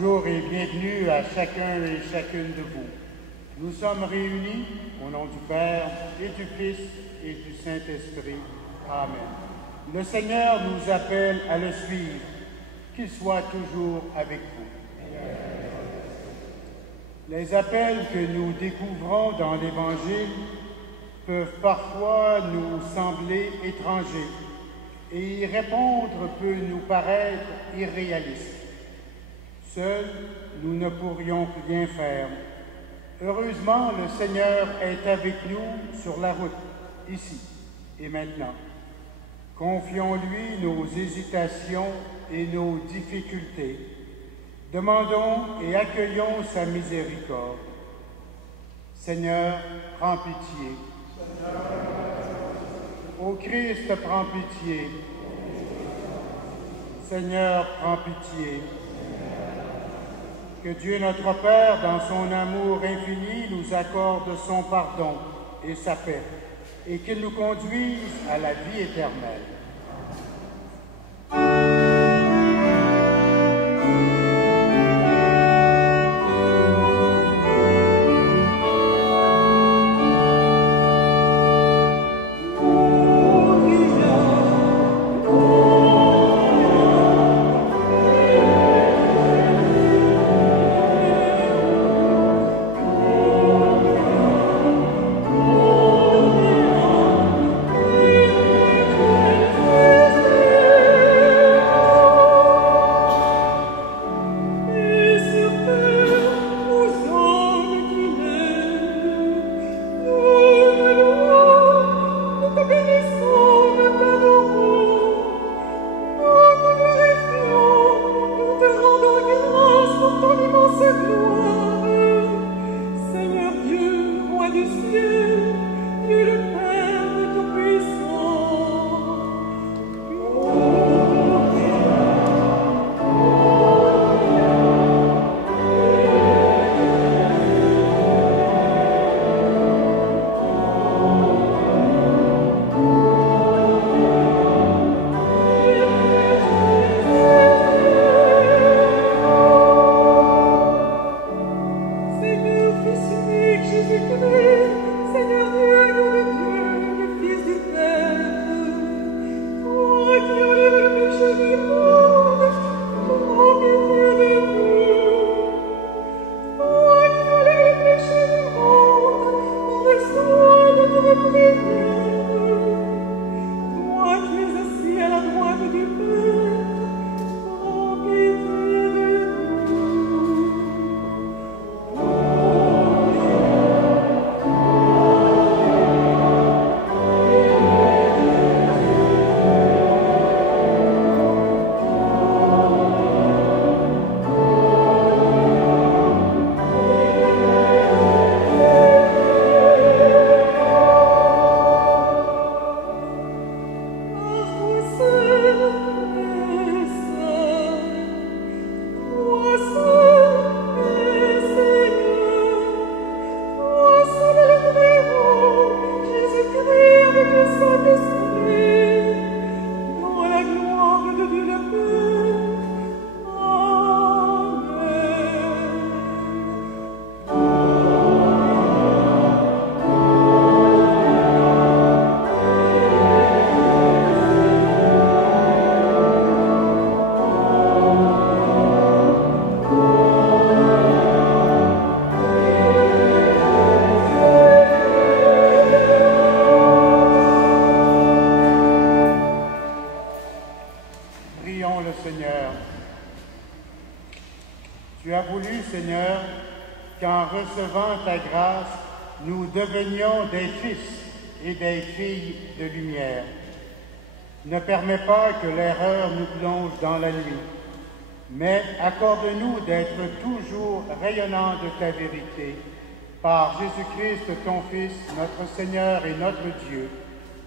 Bonjour et bienvenue à chacun et chacune de vous. Nous sommes réunis au nom du Père et du Fils et du Saint-Esprit. Amen. Le Seigneur nous appelle à le suivre, qu'il soit toujours avec vous. Les appels que nous découvrons dans l'Évangile peuvent parfois nous sembler étrangers et y répondre peut nous paraître irréaliste. Seuls, nous ne pourrions rien faire. Heureusement, le Seigneur est avec nous sur la route, ici et maintenant. Confions-lui nos hésitations et nos difficultés. Demandons et accueillons sa miséricorde. Seigneur, prends pitié. Ô Christ, prends pitié. Seigneur, prends pitié. Que Dieu notre Père, dans son amour infini, nous accorde son pardon et sa paix, et qu'il nous conduise à la vie éternelle. Seigneur, qu'en recevant ta grâce, nous devenions des fils et des filles de lumière. Ne permets pas que l'erreur nous plonge dans la nuit, mais accorde-nous d'être toujours rayonnants de ta vérité, par Jésus-Christ, ton Fils, notre Seigneur et notre Dieu,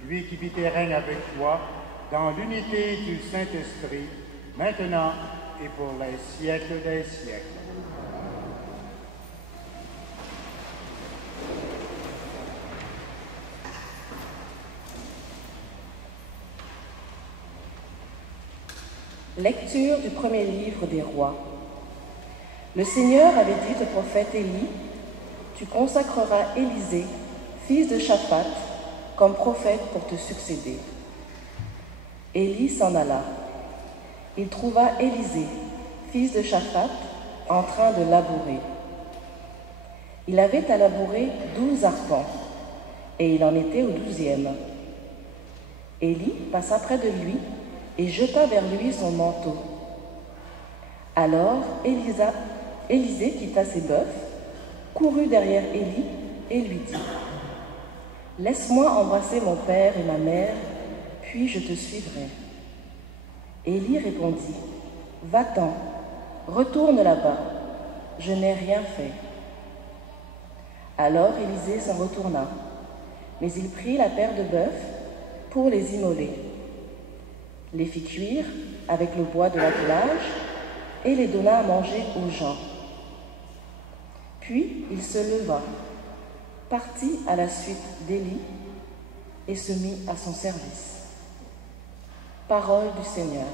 lui qui vit et règne avec toi, dans l'unité du Saint-Esprit, maintenant et pour les siècles des siècles. Lecture du premier livre des Rois. Le Seigneur avait dit au prophète Élie, « Tu consacreras Élisée, fils de Shaphat, comme prophète pour te succéder. » Élie s'en alla. Il trouva Élisée, fils de Shaphat, en train de labourer. Il avait à labourer 12 arpents, et il en était au 12e. Élie passa près de lui et jeta vers lui son manteau. Alors Élisée quitta ses bœufs, courut derrière Élie et lui dit, « Laisse-moi embrasser mon père et ma mère, puis je te suivrai. » Élie répondit, « Va-t'en, retourne là-bas, je n'ai rien fait. » Alors Élisée s'en retourna, mais il prit la paire de bœufs pour les immoler, les fit cuire avec le bois de l'attelage et les donna à manger aux gens. Puis il se leva, partit à la suite d'Élie et se mit à son service. Parole du Seigneur.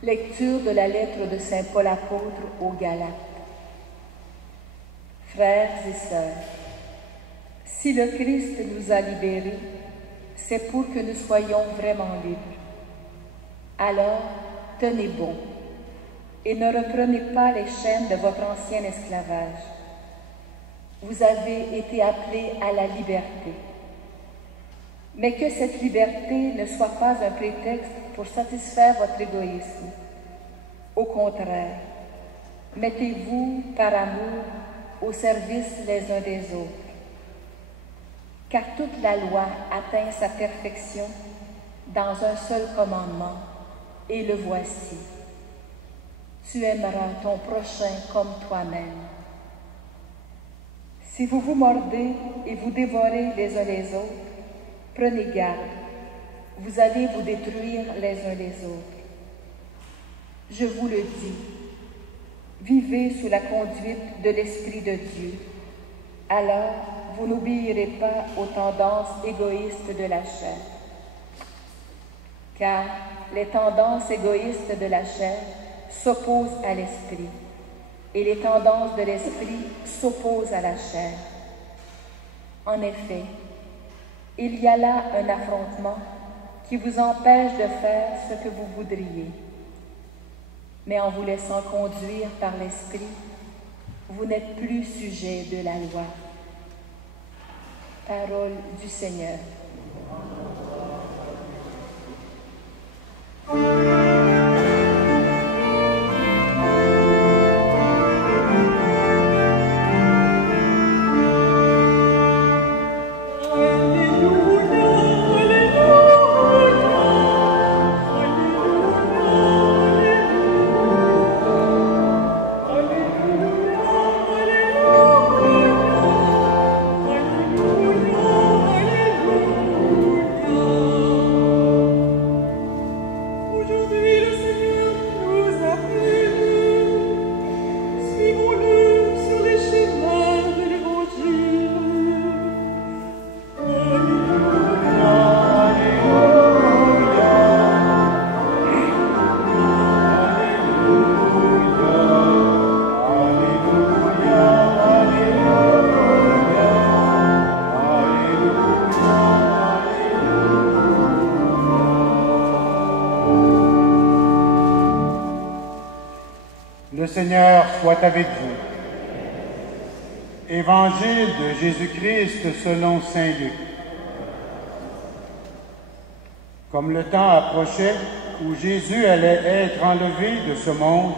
Lecture de la lettre de saint Paul apôtre aux Galates. Frères et sœurs, si le Christ nous a libérés, c'est pour que nous soyons vraiment libres. Alors, tenez bon et ne reprenez pas les chaînes de votre ancien esclavage. Vous avez été appelés à la liberté. Mais que cette liberté ne soit pas un prétexte pour satisfaire votre égoïsme. Au contraire, mettez-vous par amour au service les uns des autres. Car toute la loi atteint sa perfection dans un seul commandement, et le voici. Tu aimeras ton prochain comme toi-même. Si vous vous mordez et vous dévorez les uns les autres, prenez garde, vous allez vous détruire les uns les autres. Je vous le dis, vivez sous la conduite de l'Esprit de Dieu. Alors, vous n'obéirez pas aux tendances égoïstes de la chair. car les tendances égoïstes de la chair s'opposent à l'esprit, et les tendances de l'esprit s'opposent à la chair. En effet, il y a là un affrontement qui vous empêche de faire ce que vous voudriez. Mais en vous laissant conduire par l'esprit, vous n'êtes plus sujet de la loi. Parole du Seigneur. Le Seigneur soit avec vous. Évangile de Jésus-Christ selon saint Luc. Comme le temps approchait où Jésus allait être enlevé de ce monde,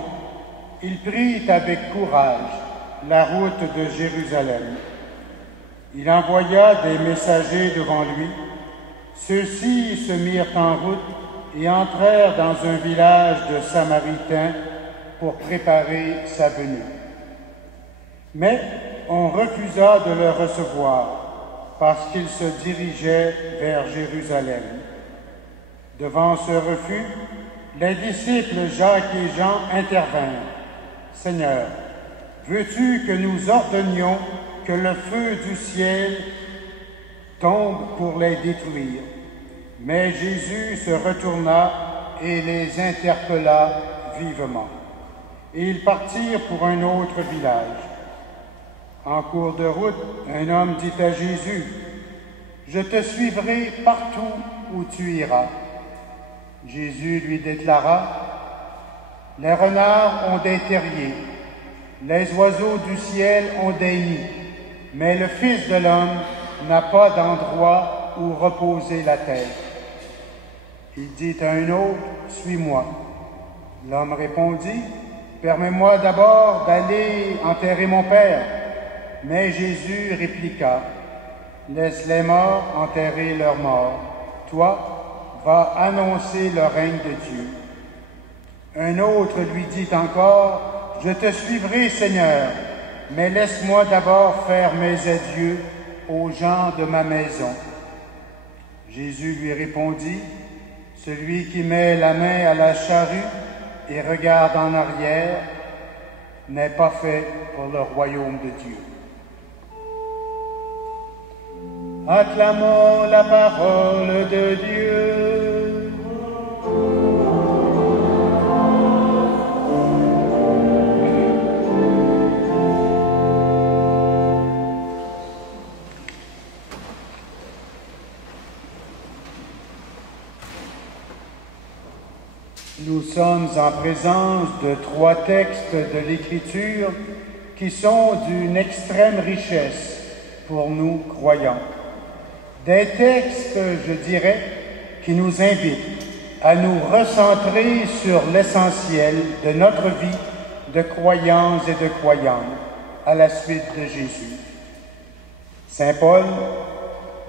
il prit avec courage la route de Jérusalem. Il envoya des messagers devant lui. Ceux-ci se mirent en route et entrèrent dans un village de Samaritains pour préparer sa venue. Mais on refusa de le recevoir parce qu'il se dirigeait vers Jérusalem. Devant ce refus, les disciples Jacques et Jean intervinrent. « Seigneur, veux-tu que nous ordonnions que le feu du ciel tombe pour les détruire ?» Mais Jésus se retourna et les interpella vivement. Et ils partirent pour un autre village. En cours de route, un homme dit à Jésus, « Je te suivrai partout où tu iras. » Jésus lui déclara, « Les renards ont des terriers, les oiseaux du ciel ont des nids, mais le Fils de l'homme n'a pas d'endroit où reposer la tête. » Il dit à un autre, « Suis-moi. » L'homme répondit, « Permets-moi d'abord d'aller enterrer mon Père. » Mais Jésus répliqua, « Laisse les morts enterrer leurs morts. Toi, va annoncer le règne de Dieu. » Un autre lui dit encore, « Je te suivrai, Seigneur, mais laisse-moi d'abord faire mes adieux aux gens de ma maison. » Jésus lui répondit, « Celui qui met la main à la charrue et regarde en arrière n'est pas fait pour le royaume de Dieu. » Acclamons la parole de Dieu. Nous sommes en présence de 3 textes de l'Écriture qui sont d'une extrême richesse pour nous croyants. Des textes, je dirais, qui nous invitent à nous recentrer sur l'essentiel de notre vie de croyants et de croyantes à la suite de Jésus. Saint Paul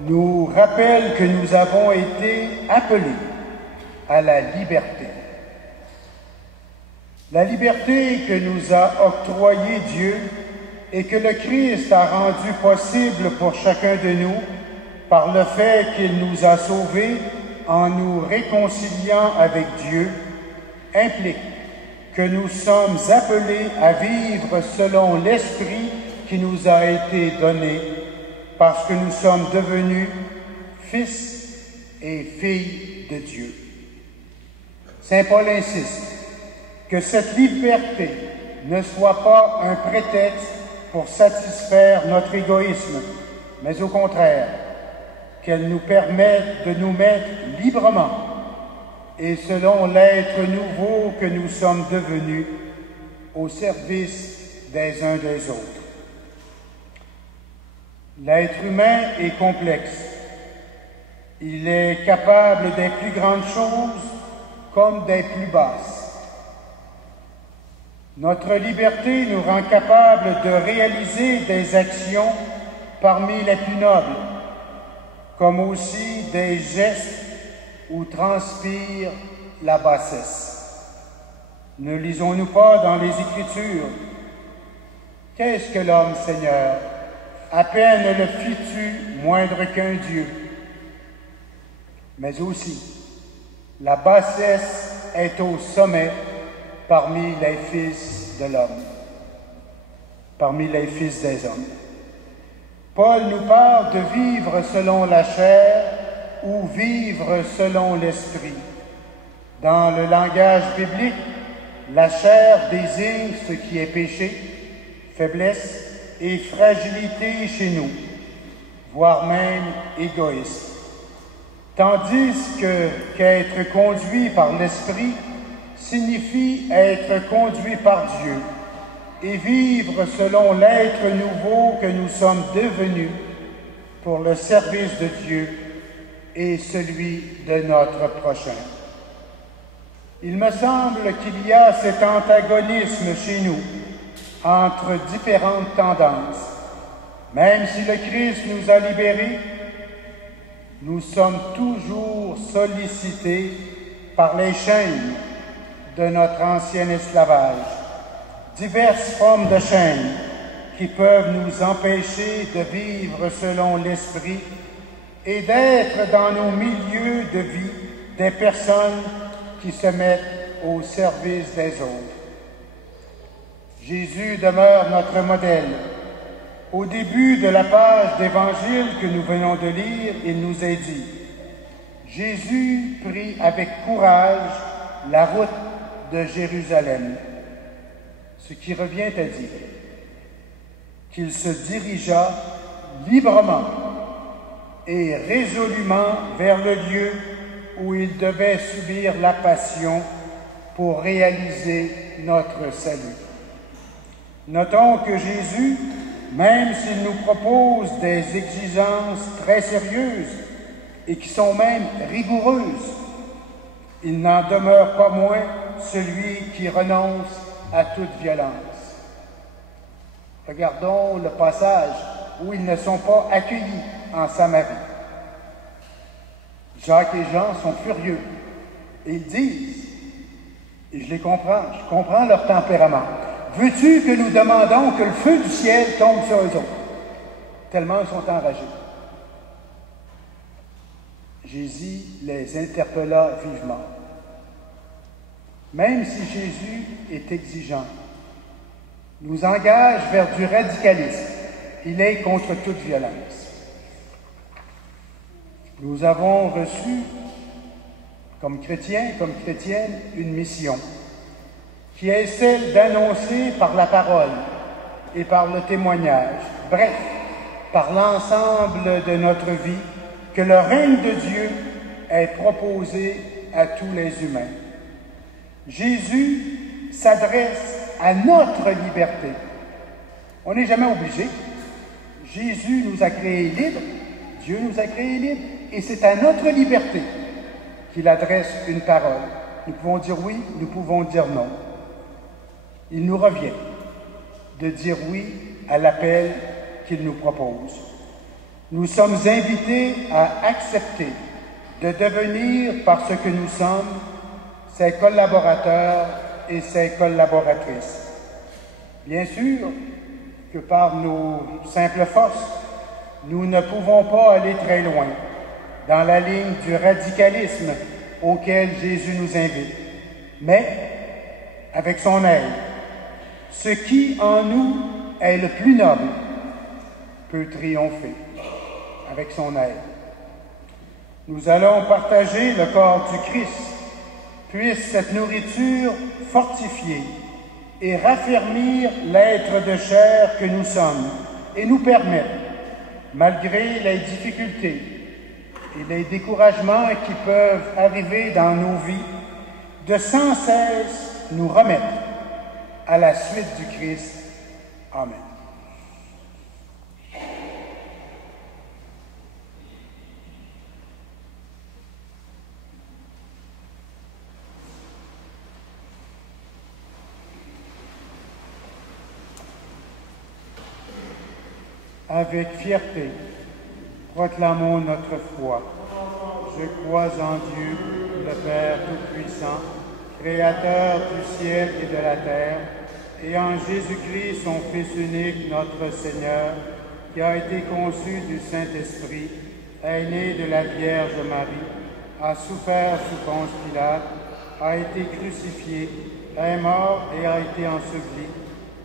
nous rappelle que nous avons été appelés à la liberté. La liberté que nous a octroyée Dieu et que le Christ a rendue possible pour chacun de nous par le fait qu'il nous a sauvés en nous réconciliant avec Dieu, implique que nous sommes appelés à vivre selon l'Esprit qui nous a été donné parce que nous sommes devenus fils et filles de Dieu. Saint Paul insiste que cette liberté ne soit pas un prétexte pour satisfaire notre égoïsme, mais au contraire, qu'elle nous permette de nous mettre librement et selon l'être nouveau que nous sommes devenus au service des uns des autres. L'être humain est complexe. Il est capable des plus grandes choses comme des plus basses. Notre liberté nous rend capables de réaliser des actions parmi les plus nobles, comme aussi des gestes où transpire la bassesse. Ne lisons-nous pas dans les Écritures « Qu'est-ce que l'homme, Seigneur? À peine le fis-tu moindre qu'un Dieu. » Mais aussi, la bassesse est au sommet parmi les fils de l'homme, parmi les fils des hommes. Paul nous parle de vivre selon la chair ou vivre selon l'esprit. Dans le langage biblique, la chair désigne ce qui est péché, faiblesse et fragilité chez nous, voire même égoïsme. Tandis qu'être conduit par l'esprit signifie être conduit par Dieu et vivre selon l'être nouveau que nous sommes devenus pour le service de Dieu et celui de notre prochain. Il me semble qu'il y a cet antagonisme chez nous entre différentes tendances. Même si le Christ nous a libérés, nous sommes toujours sollicités par les chaînes de notre ancien esclavage, diverses formes de chaînes qui peuvent nous empêcher de vivre selon l'esprit et d'être dans nos milieux de vie des personnes qui se mettent au service des autres. Jésus demeure notre modèle. Au début de la page d'Évangile que nous venons de lire, il nous est dit « Jésus prit avec courage la route de Jérusalem », ce qui revient à dire qu'il se dirigea librement et résolument vers le lieu où il devait subir la passion pour réaliser notre salut. Notons que Jésus, même s'il nous propose des exigences très sérieuses et qui sont même rigoureuses, il n'en demeure pas moins celui qui renonce à toute violence. Regardons le passage où ils ne sont pas accueillis en Samarie. Jacques et Jean sont furieux et ils disent, et je les comprends, je comprends leur tempérament, « Veux-tu que nous demandons que le feu du ciel tombe sur eux autres? » Tellement ils sont enragés. Jésus les interpella vivement. Même si Jésus est exigeant, nous engage vers du radicalisme. Il est contre toute violence. Nous avons reçu, comme chrétiens, comme chrétiennes, une mission qui est celle d'annoncer par la parole et par le témoignage, bref, par l'ensemble de notre vie, que le règne de Dieu est proposé à tous les humains. Jésus s'adresse à notre liberté. On n'est jamais obligé. Jésus nous a créés libres, Dieu nous a créés libres, et c'est à notre liberté qu'il adresse une parole. Nous pouvons dire oui, nous pouvons dire non. Il nous revient de dire oui à l'appel qu'il nous propose. Nous sommes invités à accepter de devenir, par ce que nous sommes, ses collaborateurs et ses collaboratrices. Bien sûr que par nos simples forces, nous ne pouvons pas aller très loin dans la ligne du radicalisme auquel Jésus nous invite. Mais, avec son aide, ce qui en nous est le plus noble peut triompher avec son aide. Nous allons partager le corps du Christ, Puisse cette nourriture fortifier et raffermir l'être de chair que nous sommes et nous permettre, malgré les difficultés et les découragements qui peuvent arriver dans nos vies, de sans cesse nous remettre à la suite du Christ. Amen. Avec fierté, proclamons notre foi. Je crois en Dieu, le Père Tout-Puissant, Créateur du ciel et de la terre, et en Jésus-Christ, son Fils unique, notre Seigneur, qui a été conçu du Saint-Esprit, est né de la Vierge Marie, a souffert sous Ponce Pilate, a été crucifié, est mort et a été enseveli,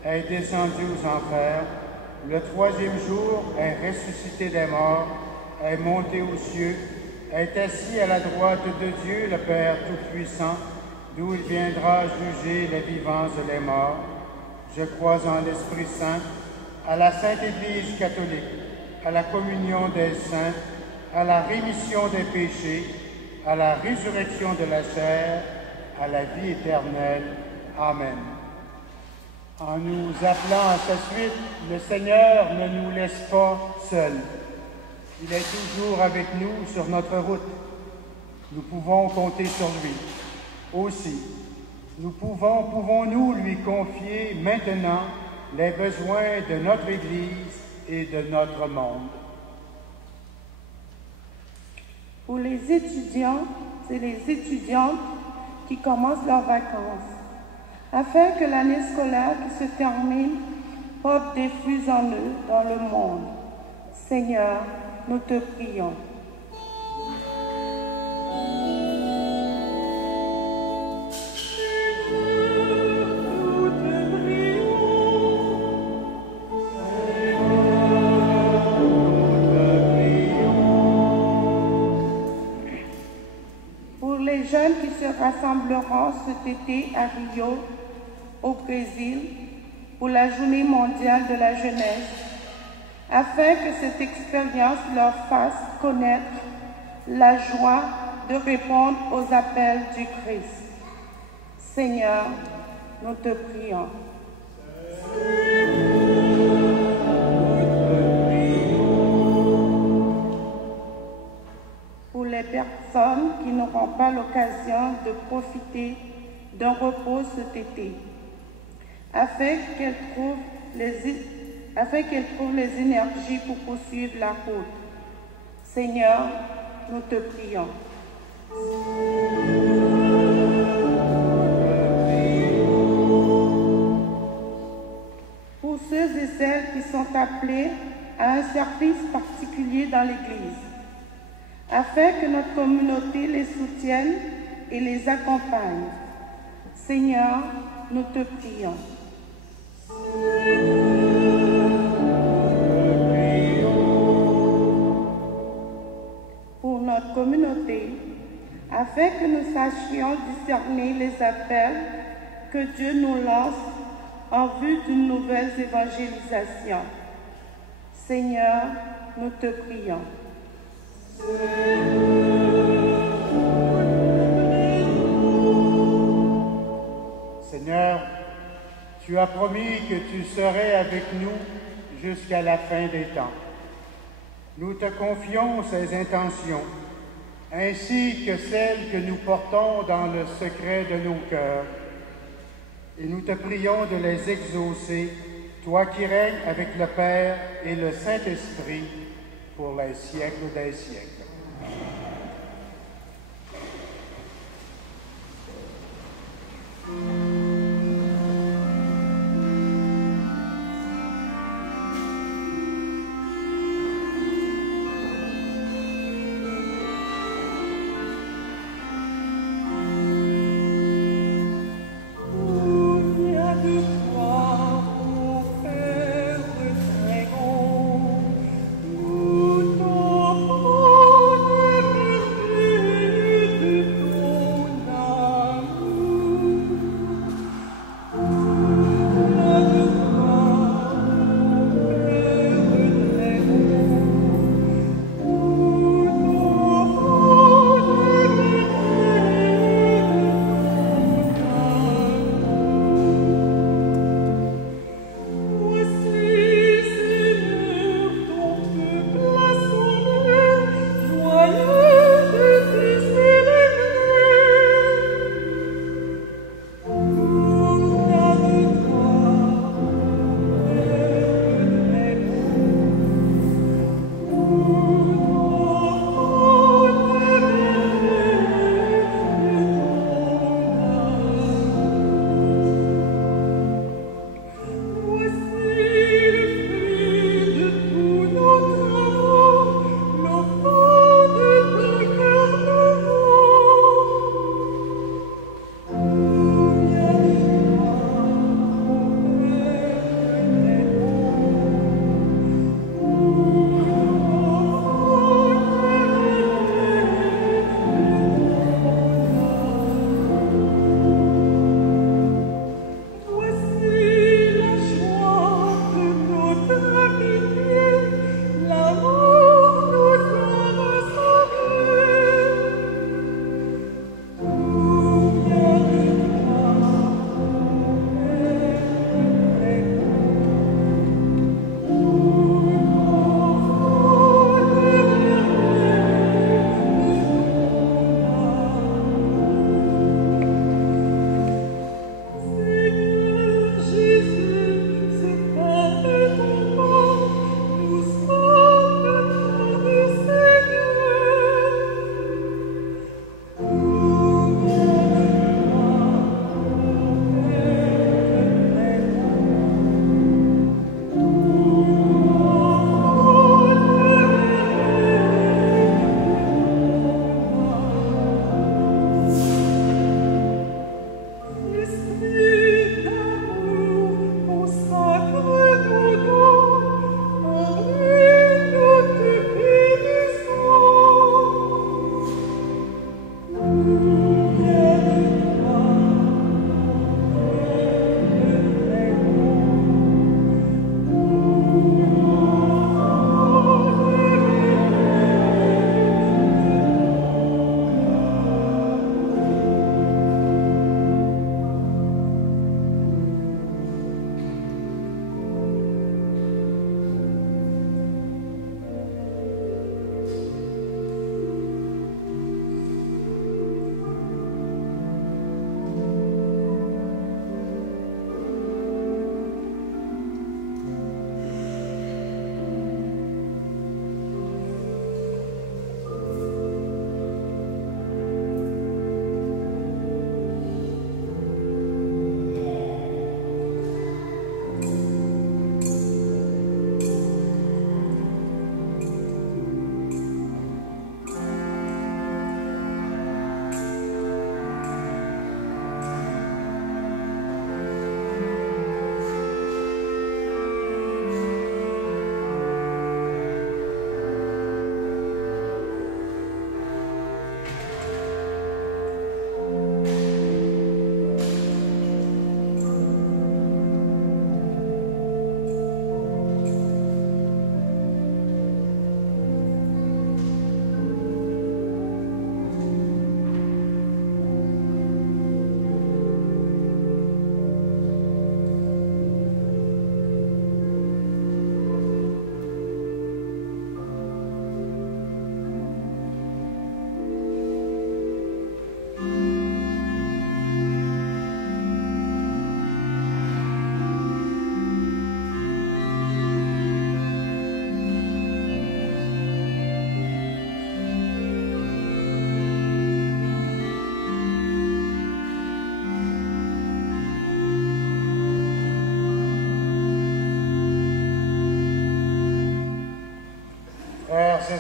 est descendu aux enfers. Le troisième jour est ressuscité des morts, est monté aux cieux, est assis à la droite de Dieu, le Père Tout-Puissant, d'où il viendra juger les vivants et les morts. Je crois en l'Esprit Saint, à la Sainte Église catholique, à la communion des saints, à la rémission des péchés, à la résurrection de la chair, à la vie éternelle. Amen. En nous appelant à sa suite, le Seigneur ne nous laisse pas seuls. Il est toujours avec nous sur notre route. Nous pouvons compter sur lui. Aussi, pouvons-nous lui confier maintenant les besoins de notre Église et de notre monde. Pour les étudiants et les étudiantes qui commencent leurs vacances, afin que l'année scolaire qui se termine porte des fruits en eux dans le monde. Seigneur, nous te prions. Pour les jeunes qui se rassembleront cet été à Rio, au Brésil, pour la Journée mondiale de la jeunesse, afin que cette expérience leur fasse connaître la joie de répondre aux appels du Christ. Seigneur, nous te prions. Pour les personnes qui n'auront pas l'occasion de profiter d'un repos cet été, afin qu'elles trouvent les énergies pour poursuivre la route. Seigneur, nous te prions. Pour ceux et celles qui sont appelés à un service particulier dans l'Église, afin que notre communauté les soutienne et les accompagne. Seigneur, nous te prions. Pour notre communauté, afin que nous sachions discerner les appels que Dieu nous lance en vue d'une nouvelle évangélisation. Seigneur, nous te prions. Seigneur, tu as promis que tu serais avec nous jusqu'à la fin des temps. Nous te confions ces intentions, ainsi que celles que nous portons dans le secret de nos cœurs. Et nous te prions de les exaucer, toi qui règnes avec le Père et le Saint-Esprit pour les siècles des siècles. Nous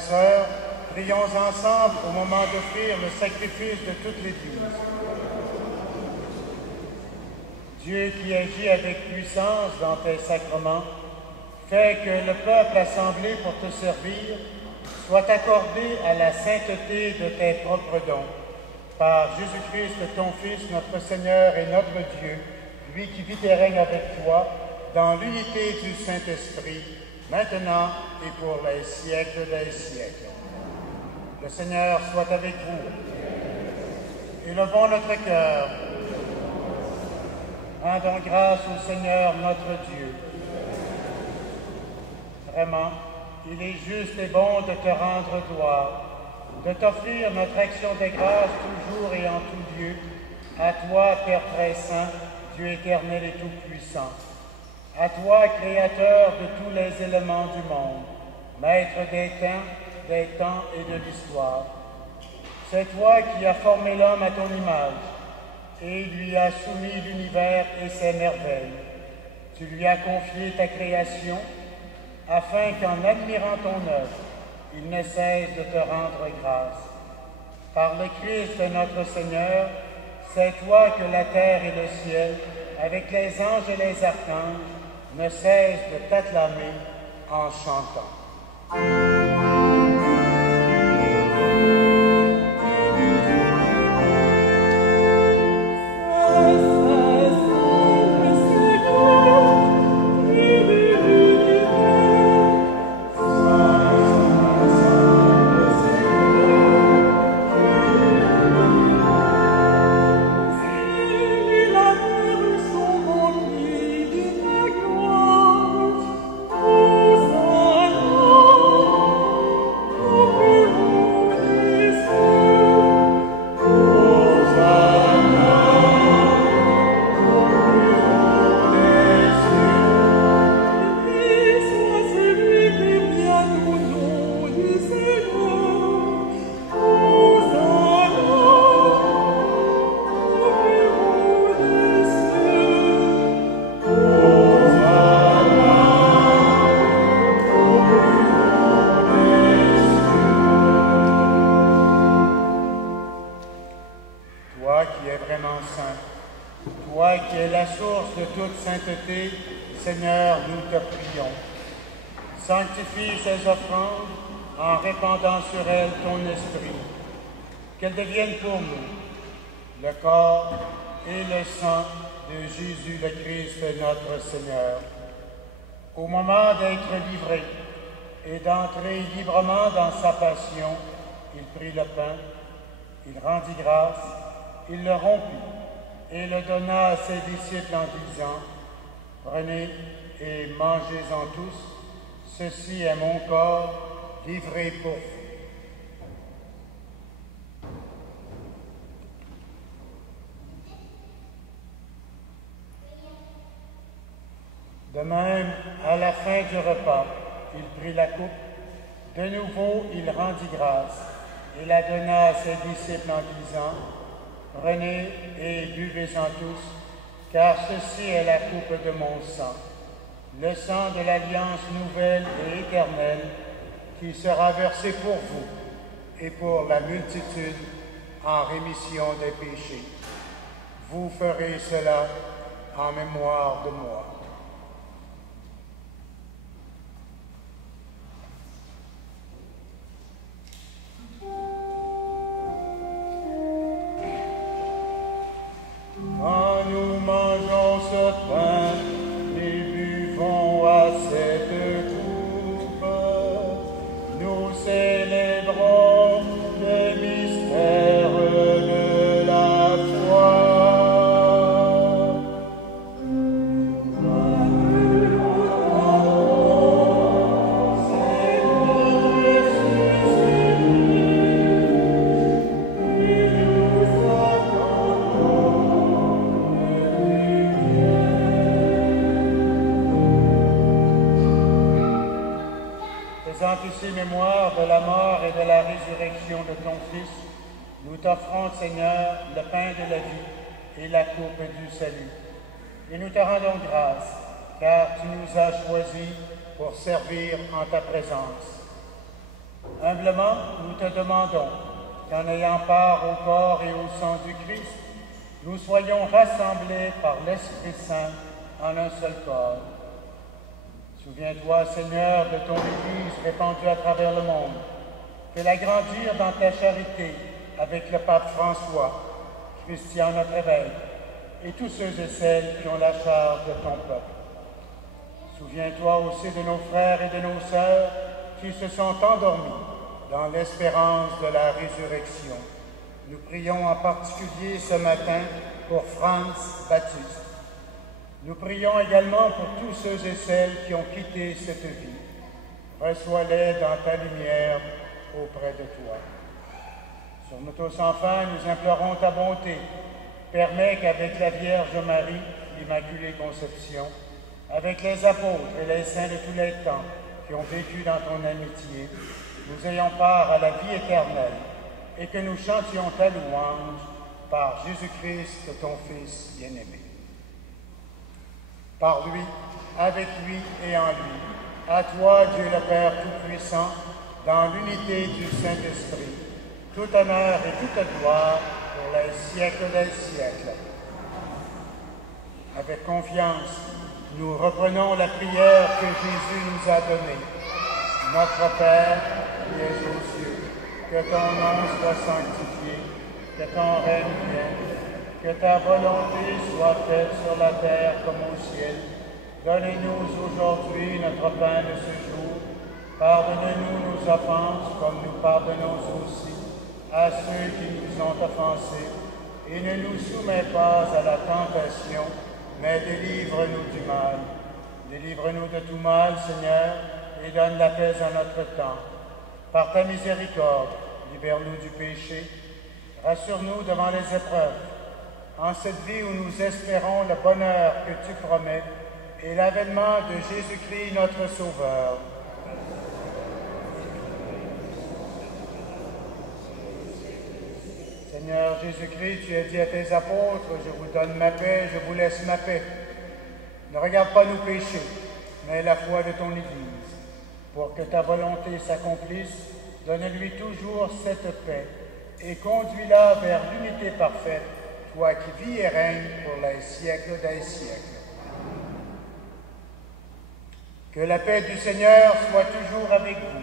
sœurs, prions ensemble au moment d'offrir le sacrifice de toute l'Église. Dieu qui agit avec puissance dans tes sacrements, fais que le peuple assemblé pour te servir soit accordé à la sainteté de tes propres dons. Par Jésus-Christ, ton Fils, notre Seigneur et notre Dieu, lui qui vit et règne avec toi, dans l'unité du Saint-Esprit, maintenant et pour les siècles des siècles. Le Seigneur soit avec vous. Élevons notre cœur. Rendons grâce au Seigneur notre Dieu. Vraiment, il est juste et bon de te rendre gloire, de t'offrir notre action de grâce toujours et en tout lieu, à toi, Père très saint, Dieu éternel et tout-puissant, à toi, Créateur de tous les éléments du monde, Maître des temps et de l'histoire. C'est toi qui as formé l'homme à ton image et lui as soumis l'univers et ses merveilles. Tu lui as confié ta création afin qu'en admirant ton œuvre, il ne cesse de te rendre grâce. Par le Christ notre Seigneur, c'est toi que la terre et le ciel, avec les anges et les archanges, ne cessent de t'acclamer en chantant. Seigneur, nous te prions. Sanctifie ces offrandes en répandant sur elles ton esprit. Qu'elles deviennent pour nous le corps et le sang de Jésus le Christ, notre Seigneur. Au moment d'être livré et d'entrer librement dans sa passion, il prit le pain, il rendit grâce, il le rompit et le donna à ses disciples en disant: prenez et mangez-en tous, ceci est mon corps livré pour vous. De même, à la fin du repas, il prit la coupe, de nouveau il rendit grâce et la donna à ses disciples en disant: prenez et buvez-en tous, car ceci est la coupe de mon sang, le sang de l'alliance nouvelle et éternelle, qui sera versé pour vous et pour la multitude en rémission des péchés. Vous ferez cela en mémoire de moi. Quand nous mangeons ce pain et buvons à cette coupe, nous célébrons le mystère de la foi. Faisant ici mémoire de la mort et de la résurrection de ton Fils, nous t'offrons, Seigneur, le pain de la vie et la coupe du salut. Et nous te rendons grâce, car tu nous as choisis pour servir en ta présence. Humblement, nous te demandons qu'en ayant part au corps et au sang du Christ, nous soyons rassemblés par l'Esprit Saint en un seul corps. Souviens-toi, Seigneur, de ton Église répandue à travers le monde. Fais-la grandir dans ta charité avec le pape François, Christian notre évêque, et tous ceux et celles qui ont la charge de ton peuple. Souviens-toi aussi de nos frères et de nos sœurs qui se sont endormis dans l'espérance de la résurrection. Nous prions en particulier ce matin pour Franz Baptiste. Nous prions également pour tous ceux et celles qui ont quitté cette vie. Reçois-les dans ta lumière auprès de toi. Sur nous tous enfin, nous implorons ta bonté. Permets qu'avec la Vierge Marie, l'Immaculée Conception, avec les apôtres et les saints de tous les temps qui ont vécu dans ton amitié, nous ayons part à la vie éternelle et que nous chantions ta louange par Jésus-Christ, ton Fils bien-aimé. Par lui, avec lui et en lui, à toi, Dieu le Père Tout-Puissant, dans l'unité du Saint-Esprit, tout honneur et toute gloire pour les siècles des siècles. Avec confiance, nous reprenons la prière que Jésus nous a donnée. Notre Père, qui es aux cieux, que ton nom soit sanctifié, que ton règne vienne, que ta volonté soit faite sur la terre comme au ciel. Donne-nous aujourd'hui notre pain de ce jour. Pardonne-nous nos offenses comme nous pardonnons aussi à ceux qui nous ont offensés. Et ne nous soumets pas à la tentation, mais délivre-nous du mal. Délivre-nous de tout mal, Seigneur, et donne la paix à notre temps. Par ta miséricorde, libère-nous du péché. Rassure-nous devant les épreuves. En cette vie où nous espérons le bonheur que tu promets et l'avènement de Jésus-Christ, notre Sauveur. Seigneur Jésus-Christ, tu as dit à tes apôtres, je vous donne ma paix, je vous laisse ma paix. Ne regarde pas nos péchés, mais la foi de ton Église. Pour que ta volonté s'accomplisse, donne-lui toujours cette paix et conduis-la vers l'unité parfaite, toi qui vis et règnes pour les siècles des siècles. Que la paix du Seigneur soit toujours avec vous.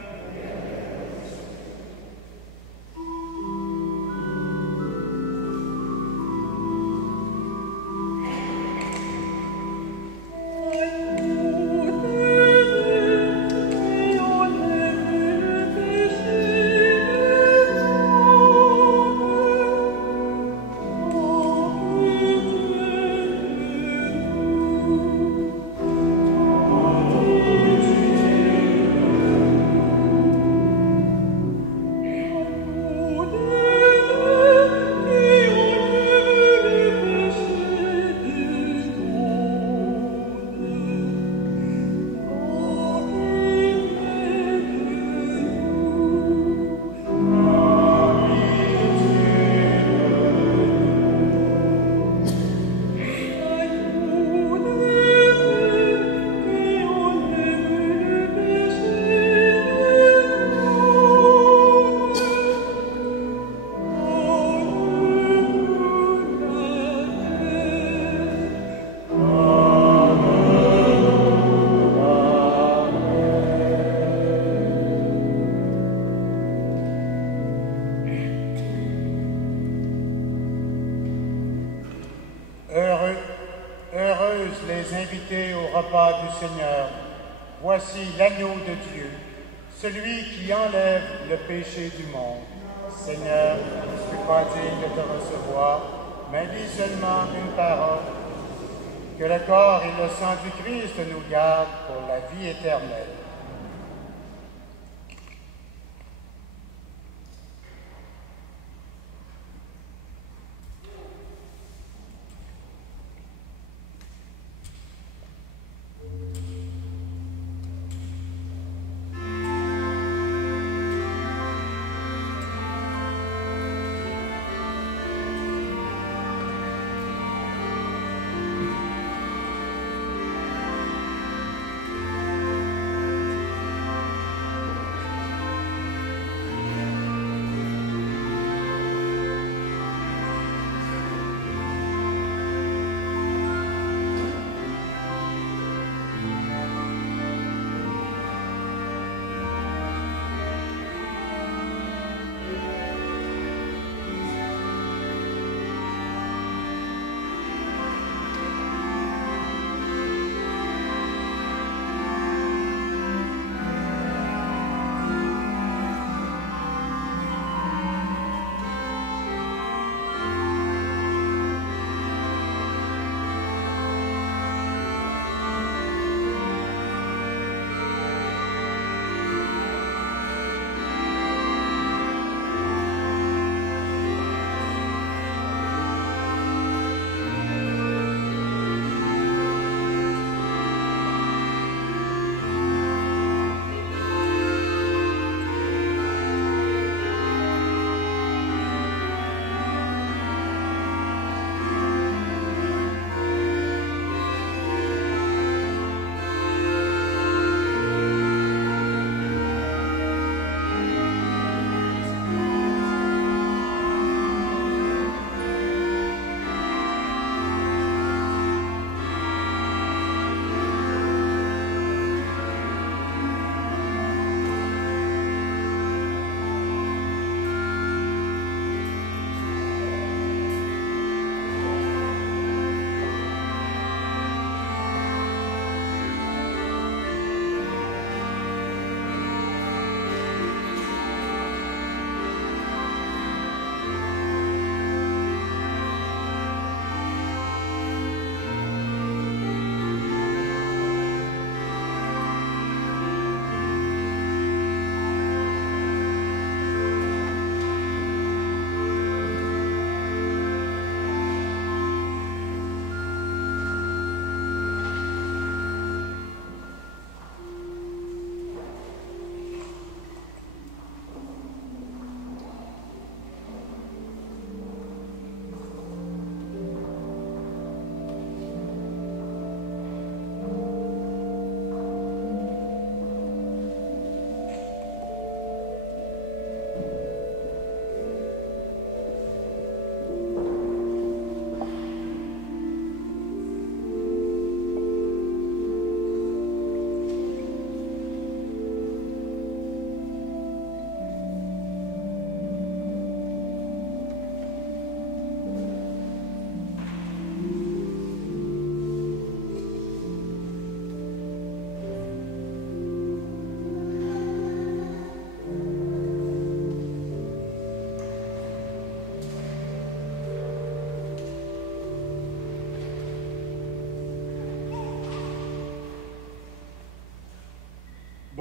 Heureuses les invités au repas du Seigneur. Voici l'agneau de Dieu, celui qui enlève le péché du monde. Seigneur, je ne suis pas digne de te recevoir, mais dis seulement une parole. Que le corps et le sang du Christ nous gardent pour la vie éternelle.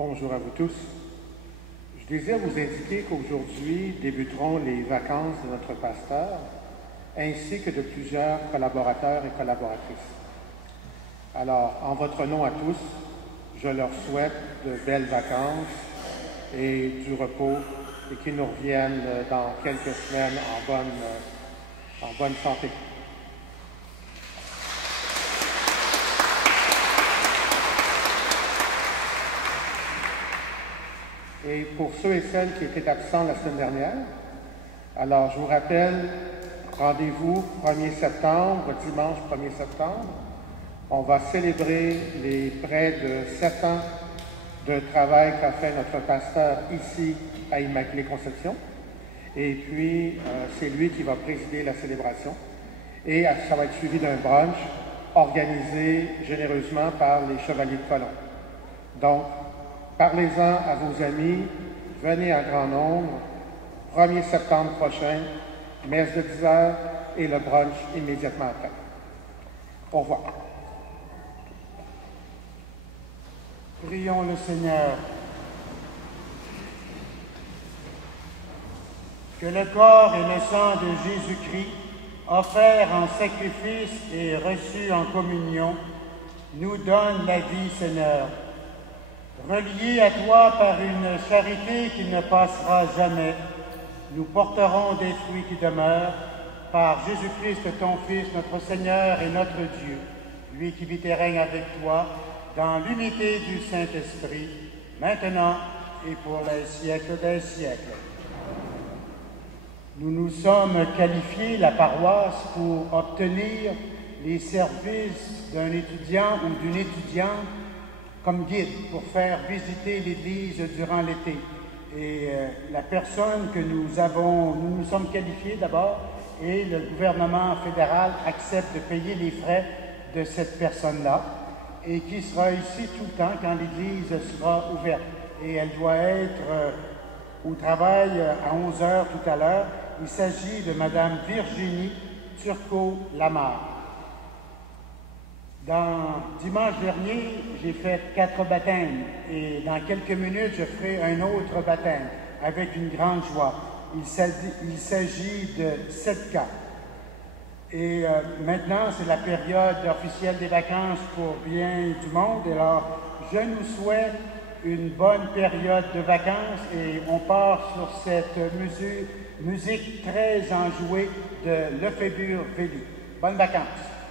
Bonjour à vous tous. Je désire vous indiquer qu'aujourd'hui débuteront les vacances de notre pasteur, ainsi que de plusieurs collaborateurs et collaboratrices. Alors, en votre nom à tous, je leur souhaite de belles vacances et du repos et qu'ils nous reviennent dans quelques semaines en bonne santé. Et pour ceux et celles qui étaient absents la semaine dernière, alors je vous rappelle, rendez-vous 1er septembre, dimanche 1er septembre. On va célébrer les près de 7 ans de travail qu'a fait notre pasteur ici à Immaculée Conception. Et puis, c'est lui qui va présider la célébration. Et ça va être suivi d'un brunch organisé généreusement par les Chevaliers de Colomb. Donc, parlez-en à vos amis, venez en grand nombre. 1er septembre prochain, messe de 10h et le brunch immédiatement après. Au revoir. Prions le Seigneur. Que le corps et le sang de Jésus-Christ, offerts en sacrifice et reçus en communion, nous donnent la vie, Seigneur. Reliés à toi par une charité qui ne passera jamais, nous porterons des fruits qui demeurent par Jésus-Christ, ton Fils, notre Seigneur et notre Dieu, lui qui vit et règne avec toi dans l'unité du Saint-Esprit, maintenant et pour les siècles des siècles. Nous nous sommes qualifiés, la paroisse, pour obtenir les services d'un étudiant ou d'une étudiante comme guide pour faire visiter l'Église durant l'été. Et la personne que nous nous sommes qualifiés d'abord, et le gouvernement fédéral accepte de payer les frais de cette personne-là, et qui sera ici tout le temps quand l'Église sera ouverte. Et elle doit être au travail à 11h tout à l'heure. Il s'agit de Mme Virginie Turcot-Lamar. Dimanche dernier, j'ai fait 4 baptêmes et dans quelques minutes, je ferai un autre baptême avec une grande joie. Il s'agit de 7 cas. Et maintenant, c'est la période officielle des vacances pour bien du monde. Alors, je nous souhaite une bonne période de vacances et on part sur cette musique très enjouée de Lefébure Vélu. Bonnes vacances!